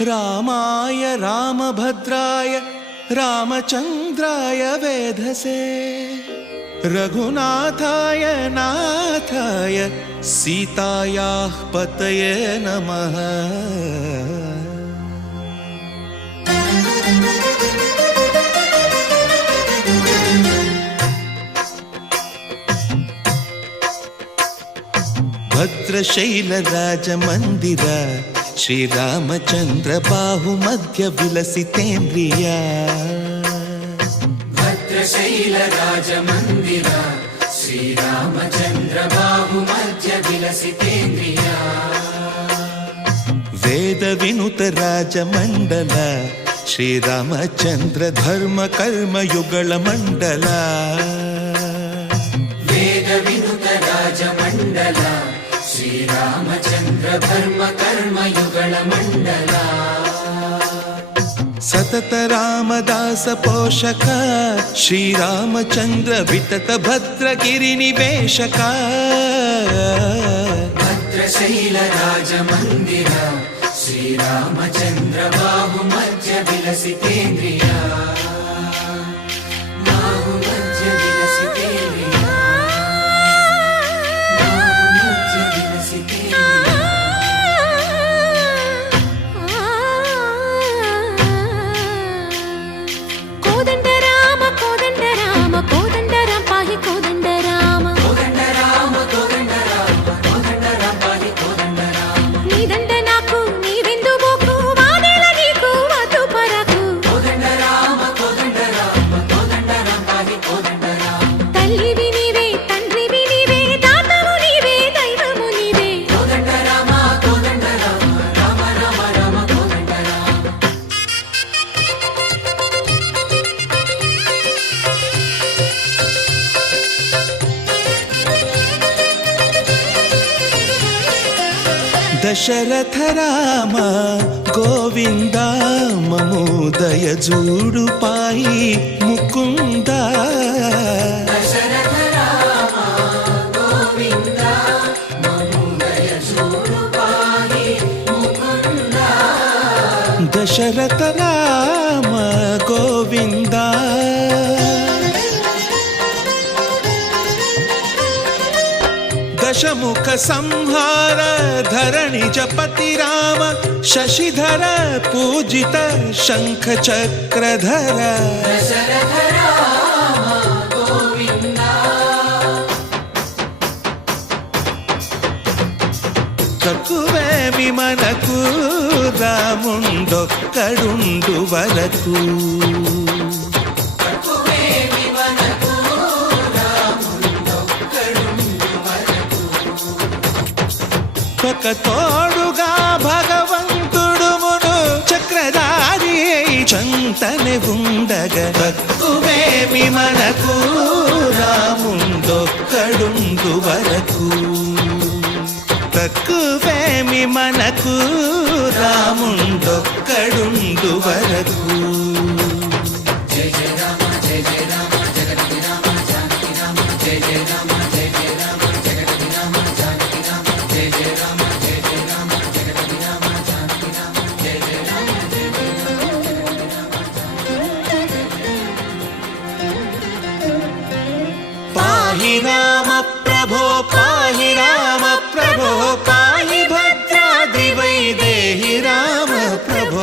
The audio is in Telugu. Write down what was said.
रामाय रामभद्राय रामचन्द्राय वेधसे रघुनाथाय नाथाय सीतायाः पतये नमः। भद्रशैलराजमन्दिर श्रीरामचन्द्र बाहुमध्य विलसितेन्द्रिया। भद्रशैलराजमन्दिर श्रीरामचन्द्र बाहुमध्य विलसितेन्द्रिया। वेदविनुत राजमण्डल श्रीरामचन्द्र धर्म कर्म युगल मण्डल। वेदविनुत राजमण्डल श्रीरामचन्द्र धर्म कर्म युगल मण्डल। सतत रामदास पोषक श्रीरामचन्द्र वितत भद्रगिरिनिवेशक। भद्रशैलराजमन्दिर श्रीरामचन्द्र बाहुमध्य विलसितेन्द्रिया। बाहुमध्य विलसितेन्द्रिया। बाहुमध्य विलसितेन्द्रिया। कोदंड राम कोदंड राम कोदंड राम पाहि कोदंड राम। कोदंड राम कोदंड राम कोदंड राम पाहि कोदंड राम। नी दंड नाकु नी विंदु बोकु वादेला नीकु वतु परकु। कोदंड राम पाहि कोदंड राम। तल्लिवि नीवे तंड्रिवि नीवे दातवु नीवे दैवमु नीवे। कोदंड राम राम राम राम कोदंड राम। दशरथ राम गोविंद ममोदय जूडु पाहि मुकुंद। दशरथ राम गोविंद ममोदय जूडु पाहि मुकुंद। दशरथ राम गोविंद दशमुख संहार धरणि जपति राम शशिधर पूजित शंख चक्रधर। दशरथ राम गोविंद। తక్కువేమి మనకు రాముండొక్కడుండు వరకు। తక్కువేమి మనకు రాముండొక్కడుండు వరకు। ఒక తోడుగా భగవంతుడుమును చక్రధారి చంతనే ఉండగా తక్కువేమి మనకు రాముండొక్కడుండు వరకు। తక్కువేమి మనకు రాముండొక్కడుండు వరకు। జయ జయ రామ జయ జయ రామ జగతి రామ జానకి రామ జయ జయ రామ జయ జయ రామ జగతి రామ జానకి రామ జయ జయ రామ జయ జయ రామ జగతి రామ జానకి రామ జయ జయ రామ జయ జయ రామ పాహి రామ ప్రభో పాహి రామ ప్రభో పాహి భద్రాద్రి వైదేహి రామ ప్రభో।